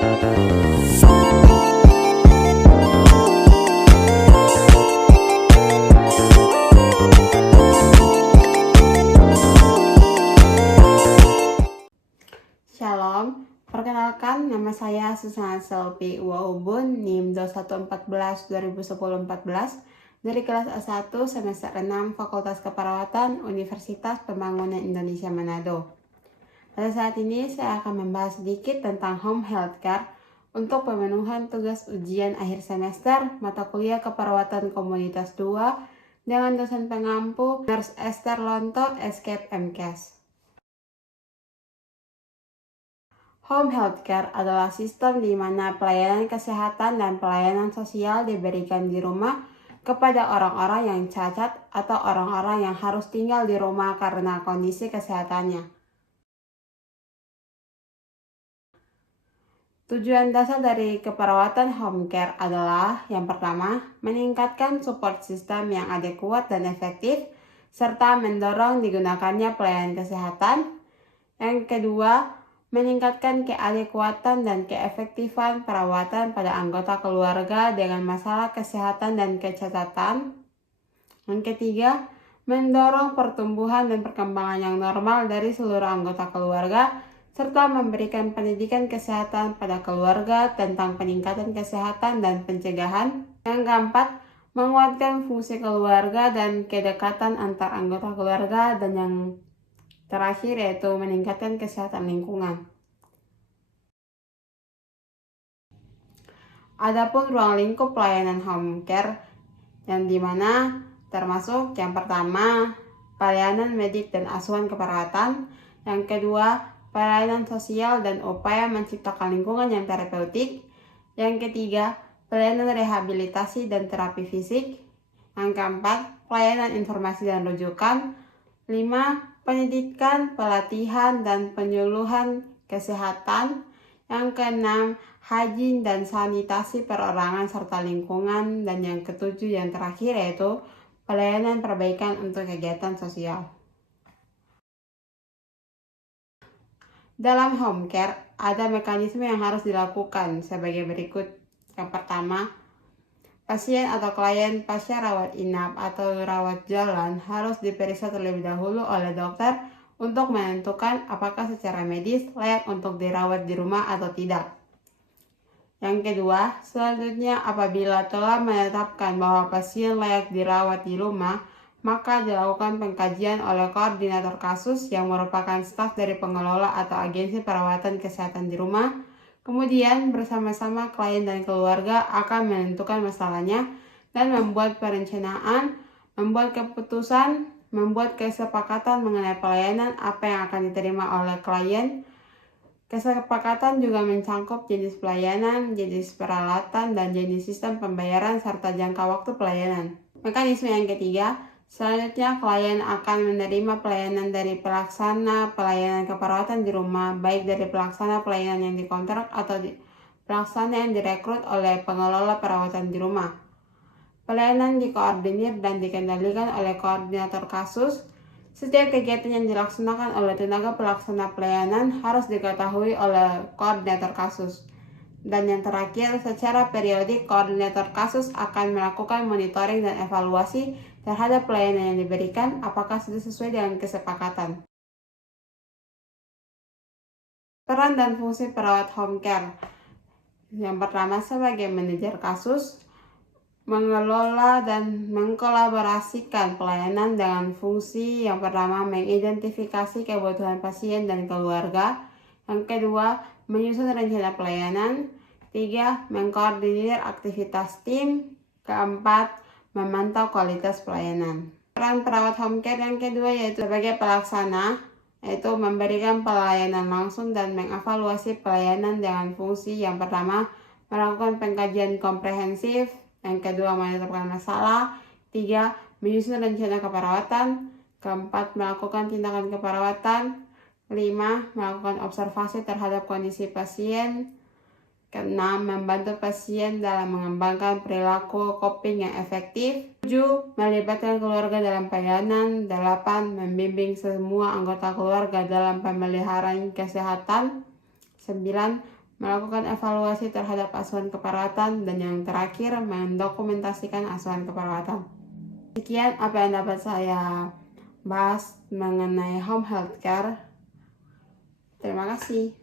Shalom, perkenalkan nama saya Susana Selvi Uwaubun, NIM 2114-2010-14 dari kelas A1 semester 6 Fakultas Keperawatan Universitas Pembangunan Indonesia Manado. Pada saat ini saya akan membahas sedikit tentang home healthcare untuk pemenuhan tugas ujian akhir semester mata kuliah Keperawatan Komunitas 2 dengan dosen pengampu Nurse Esther Lonto, Escape MCAS. Home healthcare adalah sistem di mana pelayanan kesehatan dan pelayanan sosial diberikan di rumah kepada orang-orang yang cacat atau orang-orang yang harus tinggal di rumah karena kondisi kesehatannya. Tujuan dasar dari keperawatan home care adalah yang pertama, meningkatkan support system yang adekuat dan efektif, serta mendorong digunakannya pelayanan kesehatan. Yang kedua, meningkatkan keadekuatan dan keefektifan perawatan pada anggota keluarga dengan masalah kesehatan dan kecacatan. Yang ketiga, mendorong pertumbuhan dan perkembangan yang normal dari seluruh anggota keluarga, serta memberikan pendidikan kesehatan pada keluarga tentang peningkatan kesehatan dan pencegahan. Yang keempat, menguatkan fungsi keluarga dan kedekatan antar anggota keluarga, dan yang terakhir yaitu meningkatkan kesehatan lingkungan. Adapun ruang lingkup pelayanan home care yang dimana termasuk yang pertama pelayanan medik dan asuhan keperawatan, yang kedua pelayanan sosial dan upaya menciptakan lingkungan yang terapeutik, yang ketiga pelayanan rehabilitasi dan terapi fisik, yang keempat pelayanan informasi dan rujukan, 5 pendidikan, pelatihan, dan penyuluhan kesehatan. Yang keenam, hygiene dan sanitasi perorangan serta lingkungan. Dan yang ketujuh yang terakhir yaitu pelayanan perbaikan untuk kegiatan sosial. Dalam home care, ada mekanisme yang harus dilakukan sebagai berikut. Yang pertama, pasien atau klien pasca rawat inap atau rawat jalan harus diperiksa terlebih dahulu oleh dokter untuk menentukan apakah secara medis layak untuk dirawat di rumah atau tidak. Yang kedua, selanjutnya apabila telah menetapkan bahwa pasien layak dirawat di rumah, maka dilakukan pengkajian oleh koordinator kasus yang merupakan staf dari pengelola atau agensi perawatan kesehatan di rumah. Kemudian bersama-sama klien dan keluarga akan menentukan masalahnya dan membuat perencanaan, membuat keputusan, membuat kesepakatan mengenai pelayanan apa yang akan diterima oleh klien. Kesepakatan juga mencangkup jenis pelayanan, jenis peralatan, dan jenis sistem pembayaran serta jangka waktu pelayanan. Mekanisme yang ketiga, selanjutnya klien akan menerima pelayanan dari pelaksana pelayanan keperawatan di rumah, baik dari pelaksana pelayanan yang dikontrak atau pelaksana yang direkrut oleh pengelola perawatan di rumah. Pelayanan dikoordinir dan dikendalikan oleh koordinator kasus. Setiap kegiatan yang dilaksanakan oleh tenaga pelaksana pelayanan harus diketahui oleh koordinator kasus. Dan yang terakhir, secara periodik koordinator kasus akan melakukan monitoring dan evaluasi terhadap pelayanan yang diberikan apakah sudah sesuai dengan kesepakatan. Peran dan fungsi perawat home care. Yang pertama, sebagai manajer kasus, mengelola dan mengkolaborasikan pelayanan dengan fungsi yang pertama mengidentifikasi kebutuhan pasien dan keluarga, yang kedua menyusun rencana pelayanan, 3 mengkoordinir aktivitas tim, keempat memantau kualitas pelayanan. Peran perawat home care yang kedua yaitu sebagai pelaksana, yaitu memberikan pelayanan langsung dan mengevaluasi pelayanan dengan fungsi yang pertama melakukan pengkajian komprehensif, yang kedua menetapkan masalah, 3 menyusun rencana keperawatan, keempat melakukan tindakan keperawatan, 5 melakukan observasi terhadap kondisi pasien, keenam membantu pasien dalam mengembangkan perilaku coping yang efektif, 7 melibatkan keluarga dalam pelayanan, 8 membimbing semua anggota keluarga dalam pemeliharaan kesehatan, 9 melakukan evaluasi terhadap asuhan keperawatan, dan yang terakhir mendokumentasikan asuhan keperawatan. Sekian apa yang dapat saya bahas mengenai home health care. Terima kasih.